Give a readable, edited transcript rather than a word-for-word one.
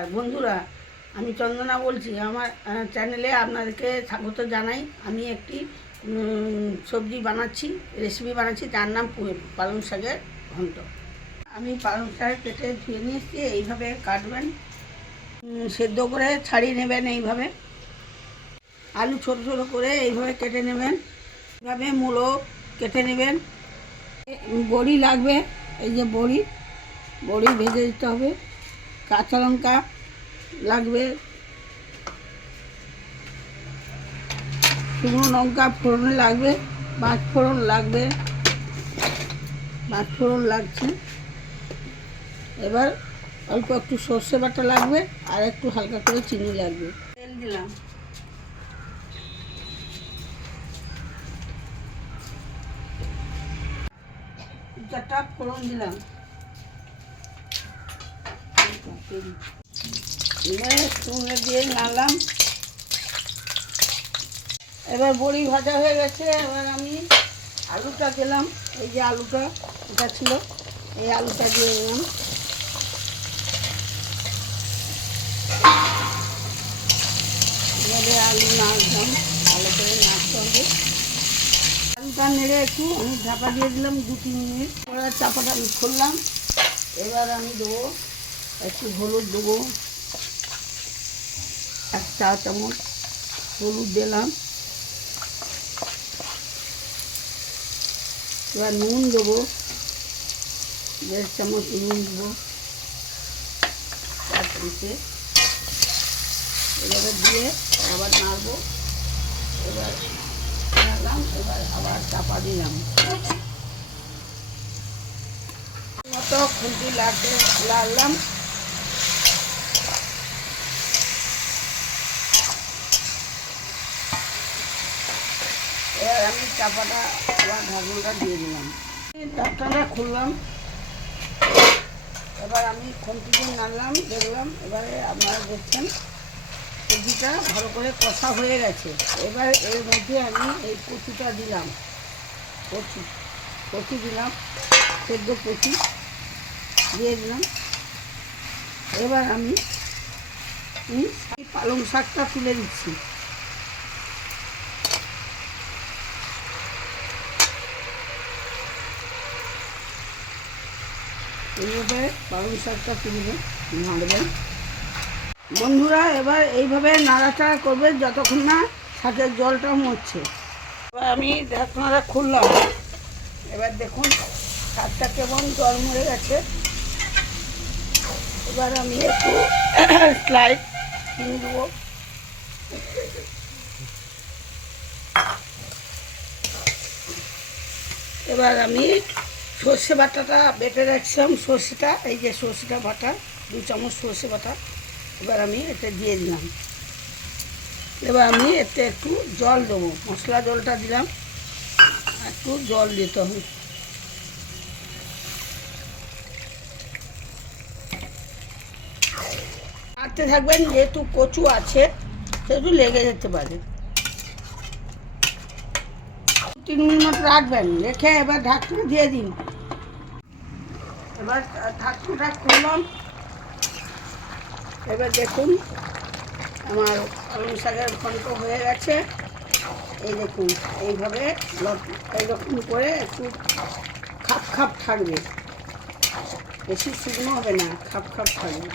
নমস্কার বন্ধুরা, আমি চন্দনা বলছি। আমার চ্যানেলে আপনাদেরকে স্বাগত জানাই। আমি একটি সবজি বানাচ্ছি, রেসিপি বানাচ্ছি, যার নাম পালং শাকের ঘন্ট। আমি পালং শাক কেটে ধুয়ে নিয়ে এসেছি। এইভাবে কাটবেন, সেদ্ধ করে ছাড়িয়ে নেবেন। এইভাবে আলু ছোট ছোট করে এইভাবে কেটে নেবেন। এইভাবে মূলো কেটে নেবেন। বড়ি লাগবে, এই যে বড়ি ভেজে দিতে হবে। কাঁচা লঙ্কা লাগবে, শুকনো লঙ্কা ফোড়নে লাগবে, পাঁচফোড়ন লাগবে, পাঁচফোড়ন লাগছে। এবার অল্প একটু সর্ষে বাটা লাগবে, আর একটু হালকা করে চিনি লাগবে। তেল দিলাম, চারটা ফোড়ন দিলাম। এবার সঙ্গে দিয়ে নাড়লাম। এবার বড়ি ভাজা হয়ে গেছে। এবার আমি আলুটা দিলাম। এই যে আলুটা এটা ছিল, এই আলুটা দিয়ে দিলাম। এবারে আলু নাড়লাম, ভালো করে নাড়তে হবে। আলুটা নেড়ে একটু আমি ঢাকা দিয়ে দিলাম 2-3 মিনিট। এবার চাপাটা আমি খুললাম। এবার আমি দেবো একটু হলুদ, দেবো 1 চা চামচ হলুদ দিলাম। এবার নুন দেবো 1.5 চামচ নুন দেবো, 4 চামচে। এবারে দিয়ে আবার নাড়বো। এবার নাড়লাম, এবার আবার চাপা দিলাম। মতো খুন্তি লাড়লাম। এবার আমি চাপাটা আবার ঢাকনাটা দিয়ে দিলাম। ঢাকনাটা খুললাম। এবার আমি খুন্তি দিয়ে নাড়লাম, দেখলাম। এবারে আপনারা দেখছেন সবজিটা ভালো করে কষা হয়ে গেছে। এবার এর মধ্যে আমি এই কচুটা দিলাম, কচু দিলাম, সেদ্ধ কচু দিয়ে দিলাম। এবার আমি পালং শাকটা তুলে দিচ্ছি। এইভাবে পালং শাকটা তুলবে, নাড়বেন বন্ধুরা। এবার এইভাবে নাড়াচাড়া করবেন যতক্ষণ না শাকের জলটা মরছে। এবার আমি ঢাকনাটা খুললাম। এবার দেখুন শাকটা কেমন জল মরে গেছে। এবার আমি একটু স্লাইড কিনে দেবো। এবার আমি সর্ষে বাটাটা বেটে রাখছিলাম, সর্ষেটা, এই যে সর্ষেটা বাটা, 2 চামচ সর্ষে বাটা। এবার আমি এতে দিয়ে দিলাম। এবার আমি এতে একটু জল দেবো, মশলা জলটা দিলাম, একটু জল দিতে হবে। নাড়তে থাকবেন, যেহেতু কচু আছে সেহেতু লেগে যেতে পারে। 3 মিনিট রাখবেন, রেখে এবার ঢাকনা দিয়ে দিন। এবার ঢাকনাটা খুললাম। এবার দেখুন আমার পালং শাকের ঘন্ট হয়ে গেছে। এই দেখুন এইভাবে এইরকম করে একটু খাপ খাপ থাকবে, বেশি শুকনো হবে না, খাপ খাপ থাকবে।